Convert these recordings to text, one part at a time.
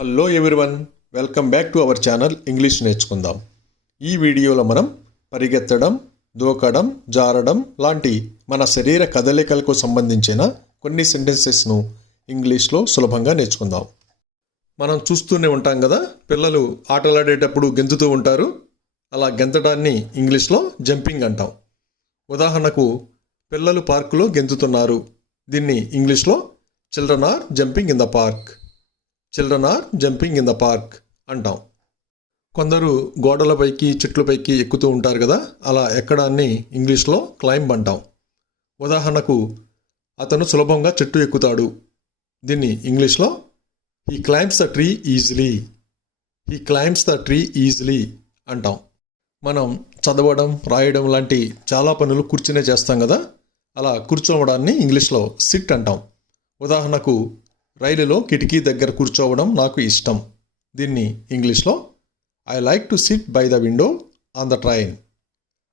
Hello everyone, welcome back to our channel English నేర్చుకుందాం. ఈ వీడియోలో మనం పరిగెత్తడం, దూకడం, జారడం లాంటి మన శరీర కదలికలకు సంబంధించిన కొన్ని సెంటెన్సెస్ను ఇంగ్లీష్లో సులభంగా నేర్చుకుందాం. మనం చూస్తూనే ఉంటాం కదా, పిల్లలు ఆటలాడేటప్పుడు గెంతుతూ ఉంటారు. అలా గెంతడాన్ని ఇంగ్లీష్లో జంపింగ్ అంటాం. ఉదాహరణకు, పిల్లలు పార్కులో గెంతుతున్నారు. దీన్ని ఇంగ్లీష్లో children are jumping in the park. Children are jumping in the park అంటాం. కొందరు గోడలపైకి, చెట్లపైకి ఎక్కుతూ ఉంటారు కదా, అలా ఎక్కడాన్ని ఇంగ్లీష్లో క్లైంబ్ అంటాం. ఉదాహరణకు, అతను సులభంగా చెట్టు ఎక్కుతాడు. దీన్ని ఇంగ్లీష్లో he climbs the tree easily. He climbs the tree easily అంటాం. మనం చదవడం, రాయడం లాంటి చాలా పనులు కూర్చునే చేస్తాం కదా, అలా కూర్చోవడాన్ని ఇంగ్లీష్లో సిట్ అంటాం. ఉదాహరణకు, రైలులో కిటికీ దగ్గర కూర్చోవడం నాకు ఇష్టం. దీన్ని ఇంగ్లీష్లో I like to SIT by the window on the train.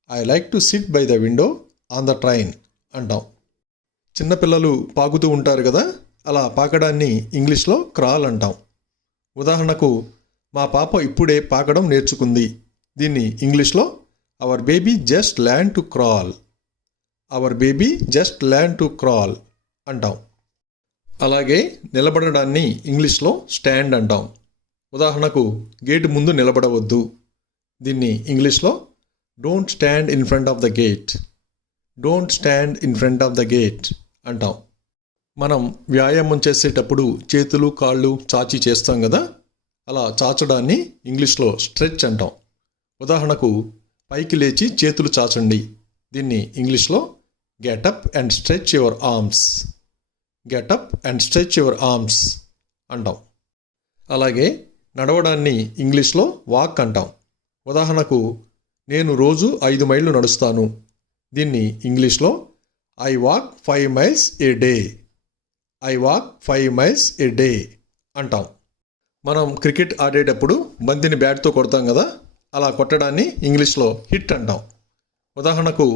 I like to SIT by the window on the train అంటాం. చిన్నపిల్లలు పాకుతూ ఉంటారు కదా, అలా పాకడాన్ని ఇంగ్లీష్లో క్రాల్ అంటాం. ఉదాహరణకు, మా పాప ఇప్పుడే పాకడం నేర్చుకుంది. దీన్ని ఇంగ్లీష్లో hour baby just learn to crawl. Hour baby just learn to crawl అంటాం. అలాగే నిలబడడాన్ని ఇంగ్లీష్లో స్టాండ్ అంటాం. ఉదాహరణకు, గేటు ముందు నిలబడవద్దు. దీన్ని ఇంగ్లీష్లో don't stand in front of the gate. Don't stand in front of the gate అంటాం. మనం వ్యాయామం చేసేటప్పుడు చేతులు, కాళ్ళు చాచి చేస్తాం కదా, అలా చాచడాన్ని ఇంగ్లీష్లో స్ట్రెచ్ అంటాం. ఉదాహరణకు, పైకి లేచి చేతులు చాచండి. దీన్ని ఇంగ్లీష్లో getup and stretch your arms. Getup and stretch your arms అంటాం. అలాగే నడవడాన్ని ఇంగ్లీష్లో వాక్ అంటాం. ఉదాహరణకు, నేను రోజు 5 మైళ్ళు నడుస్తాను. దీన్ని ఇంగ్లీష్లో I walk 5 miles A day. I walk 5 miles A day అంటాం. మనం క్రికెట్ ఆడేటప్పుడు బంతిని బ్యాట్తో కొడతాం కదా, అలా కొట్టడాన్ని ఇంగ్లీష్లో హిట్ అంటాం. ఉదాహరణకు,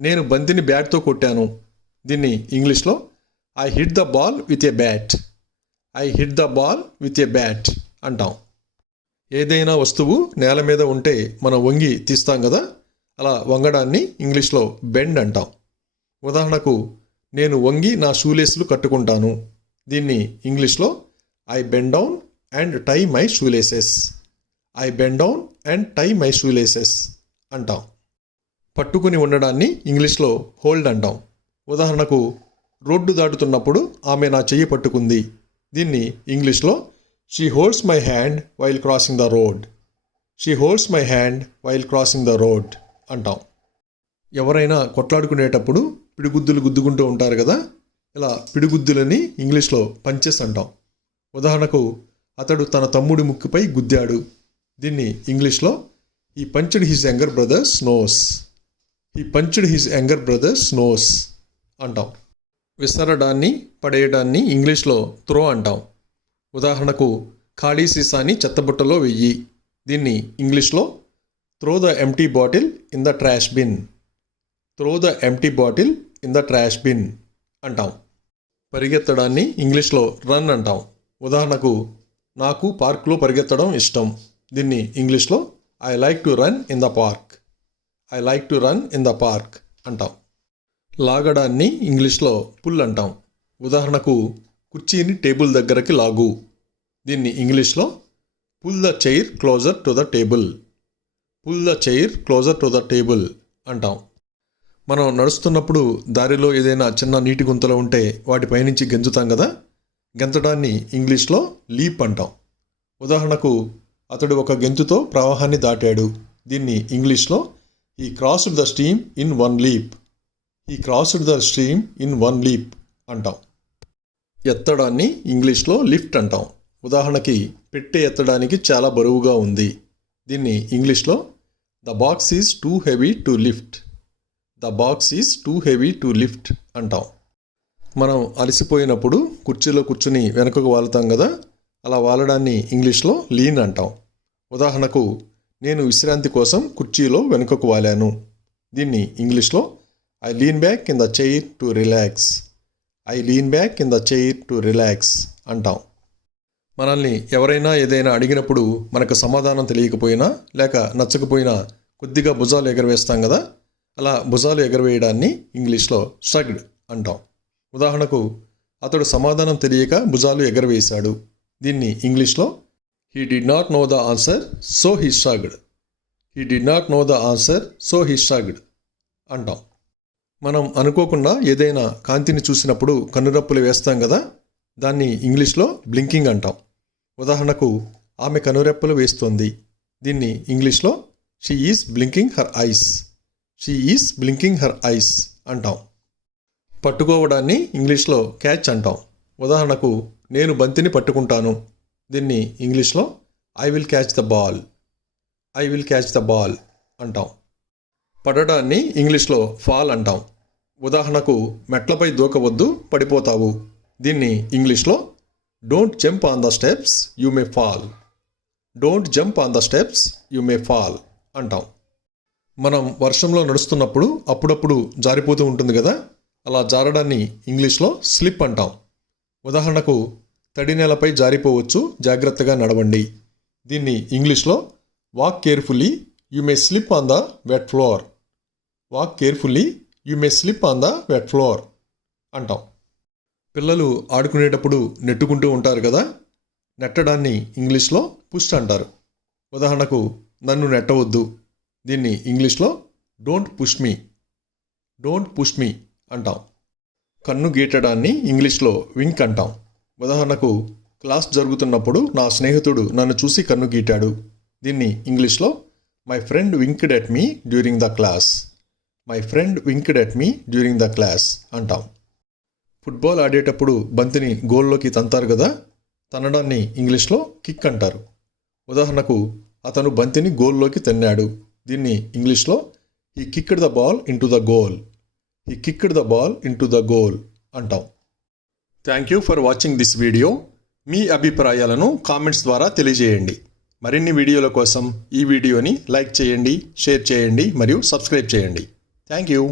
నేను బంతిని బ్యాట్తో కొట్టాను. దీన్ని ఇంగ్లీష్లో I hit the ball with a bat. I hit the ball with a bat అంటాం. ఏదైనా వస్తువు నేల మీద ఉంటే మనం వంగి తీస్తాం కదా, అలా వంగడాన్ని ఇంగ్లీష్లో బెండ్ అంటాం. ఉదాహరణకు, నేను వంగి నా షూలేసులు కట్టుకుంటాను. దీన్ని ఇంగ్లీష్లో I bend down and tie my shoelaces. I bend down and tie my shoelaces అంటాం. పట్టుకుని ఉండడాన్ని ఇంగ్లీష్లో హోల్డ్ అంటాం. ఉదాహరణకు, రోడ్డు దాటుతున్నప్పుడు ఆమె నా చెయ్యి పట్టుకుంది. దీన్ని ఇంగ్లీష్లో she holds my hand while crossing the road. She holds my hand while crossing the road అంటాం. ఎవరైనా కొట్లాడుకునేటప్పుడు పిడిగుద్దులు గుద్దుకుంటూ ఉంటారు కదా, ఇలా పిడిగుద్దులని ఇంగ్లీష్లో పంచెస్ అంటాం. ఉదాహరణకు, అతడు తన తమ్ముడి ముక్కుపై గుద్దాడు. దీన్ని ఇంగ్లీష్లో he punched his younger brother's nose. He punched his younger brother's nose అంటాం. విసరడాన్ని, పడేయడాన్ని ఇంగ్లీష్లో త్రో అంటాం. ఉదాహరణకు, ఖాళీ సీసాని చెత్తబుట్టలో వెయ్యి. దీన్ని ఇంగ్లీష్లో throw the empty bottle in the trash bin. Throw the empty bottle in the trash bin అంటాం. పరిగెత్తడాన్ని ఇంగ్లీష్లో రన్ అంటాం. ఉదాహరణకు, నాకు పార్క్లో పరిగెత్తడం ఇష్టం. దీన్ని ఇంగ్లీష్లో I like to run in the park. I like to run in the park అంటాం. లాగడాన్ని ఇంగ్లీష్లో పుల్ అంటాం. ఉదాహరణకు, కుర్చీని టేబుల్ దగ్గరకి లాగు. దీన్ని ఇంగ్లీష్లో pull the chair closer to the table. Pull the chair closer to the table అంటాం. మనం నడుస్తున్నప్పుడు దారిలో ఏదైనా చిన్న నీటి గుంతలు ఉంటే వాటిపైనుంచి గెంతుతాం కదా, గెంతడాన్ని ఇంగ్లీష్లో లీప్ అంటాం. ఉదాహరణకు, అతడు ఒక గెంతుతో ప్రవాహాన్ని దాటాడు. దీన్ని ఇంగ్లీష్లో he crossed the stream in one leap. He crossed the stream in one leap అంటాం. ఎత్తడాన్ని ఇంగ్లీష్లో లిఫ్ట్ అంటాం. ఉదాహరణకి, పెట్టె ఎత్తడానికి చాలా బరువుగా ఉంది. దీన్ని ఇంగ్లీష్లో the box is too heavy to lift. The box is too heavy to lift అంటాం. మనం అలసిపోయినప్పుడు కుర్చీలో కూర్చుని వెనుకకు వాలుతాం కదా, అలా వాలడాన్ని ఇంగ్లీష్లో లీన్ అంటాం. ఉదాహరణకు, నేను విశ్రాంతి కోసం కుర్చీలో వెనుకకు వాలాను. దీన్ని ఇంగ్లీష్లో I lean back in the chair to relax. I lean back in the chair to relax అంటాం. మనల్ని ఎవరైనా ఏదైనా అడిగినప్పుడు మనకు సమాధానం తెలియకపోయినా లేక నచ్చకపోయినా కొద్దిగా భుజాలు ఎగరవేస్తాం కదా, అలా భుజాలు ఎగరవేయడాన్ని ఇంగ్లీష్లో షగ్డ్ అంటాం. ఉదాహరణకు, అతడు సమాధానం తెలియక భుజాలు ఎగరవేశాడు. దీన్ని ఇంగ్లీష్లో he did not know the answer so he shrugged. He did not know the answer so he shrugged అంటాం. మనం అనుకోకుండా ఏదైనా కాంతిని చూసినప్పుడు కన్నురప్పులు వేస్తాం కదా, దాన్ని ఇంగ్లీష్లో బ్లింకింగ్ అంటాం. ఉదాహరణకు, ఆమె కనురెప్పలు వేస్తోంది. దీన్ని ఇంగ్లీష్లో she is blinking her ice. She is blinking her ice అంటాం. పట్టుకోవడాన్ని ఇంగ్లీష్లో క్యాచ్ అంటాం. ఉదాహరణకు, నేను బంతిని పట్టుకుంటాను. దీన్ని ఇంగ్లీష్లో I will catch the ball. I will catch the ball అంటాం. పడడాన్ని ఇంగ్లీష్లో ఫాల్ అంటాం. ఉదాహరణకు, మెట్లపై దూకవద్దు, పడిపోతావు. దీన్ని ఇంగ్లీష్లో don't jump on the steps you may fall. Don't jump on the steps you may fall అంటాం. మనం వర్షంలో నడుస్తున్నప్పుడు అప్పుడప్పుడు జారిపోతూ ఉంటుంది కదా, అలా జారడాన్ని ఇంగ్లీష్లో స్లిప్ అంటాం. ఉదాహరణకు, తడి నేలపై జారిపోవచ్చు, జాగ్రత్తగా నడవండి. దీన్ని ఇంగ్లీష్లో walk carefully you may slip on the wet floor. Walk carefully you may slip on the wet floor అంటాం. పిల్లలు ఆడుకునేటప్పుడు నెట్టుకుంటూ ఉంటారు కదా, నెట్టడాన్ని ఇంగ్లీష్లో పుష్ అంటారు. ఉదాహరణకు, నన్ను నెట్టవద్దు. దీన్ని ఇంగ్లీష్లో don't push me. Don't push me అంటాం. కన్ను గీటడాన్ని ఇంగ్లీష్లో వింక్ అంటాం. ఉదాహరణకు, క్లాస్ జరుగుతున్నప్పుడు నా స్నేహితుడు నన్ను చూసి కన్ను గీటాడు. దీన్ని ఇంగ్లీష్లో my friend winked at me during the class. My friend winked at me during the class అంటాం. ఫుట్బాల్ ఆడేటప్పుడు బంతిని గోల్లోకి తంతారు కదా, తన్నడాన్ని ఇంగ్లీష్లో కిక్ అంటారు. ఉదాహరణకు, అతను బంతిని గోల్లోకి తన్నాడు. దీన్ని ఇంగ్లీష్లో he kicked the ball into the goal. He kicked the ball into the goal అంటాం. Thank you for watching this video. మీ అభిప్రాయాలను కామెంట్స్ ద్వారా తెలియజేయండి. మరిన్ని వీడియోల కోసం ఈ వీడియోని లైక్ చేయండి, షేర్ చేయండి మరియు సబ్స్క్రైబ్ చేయండి. Thank you.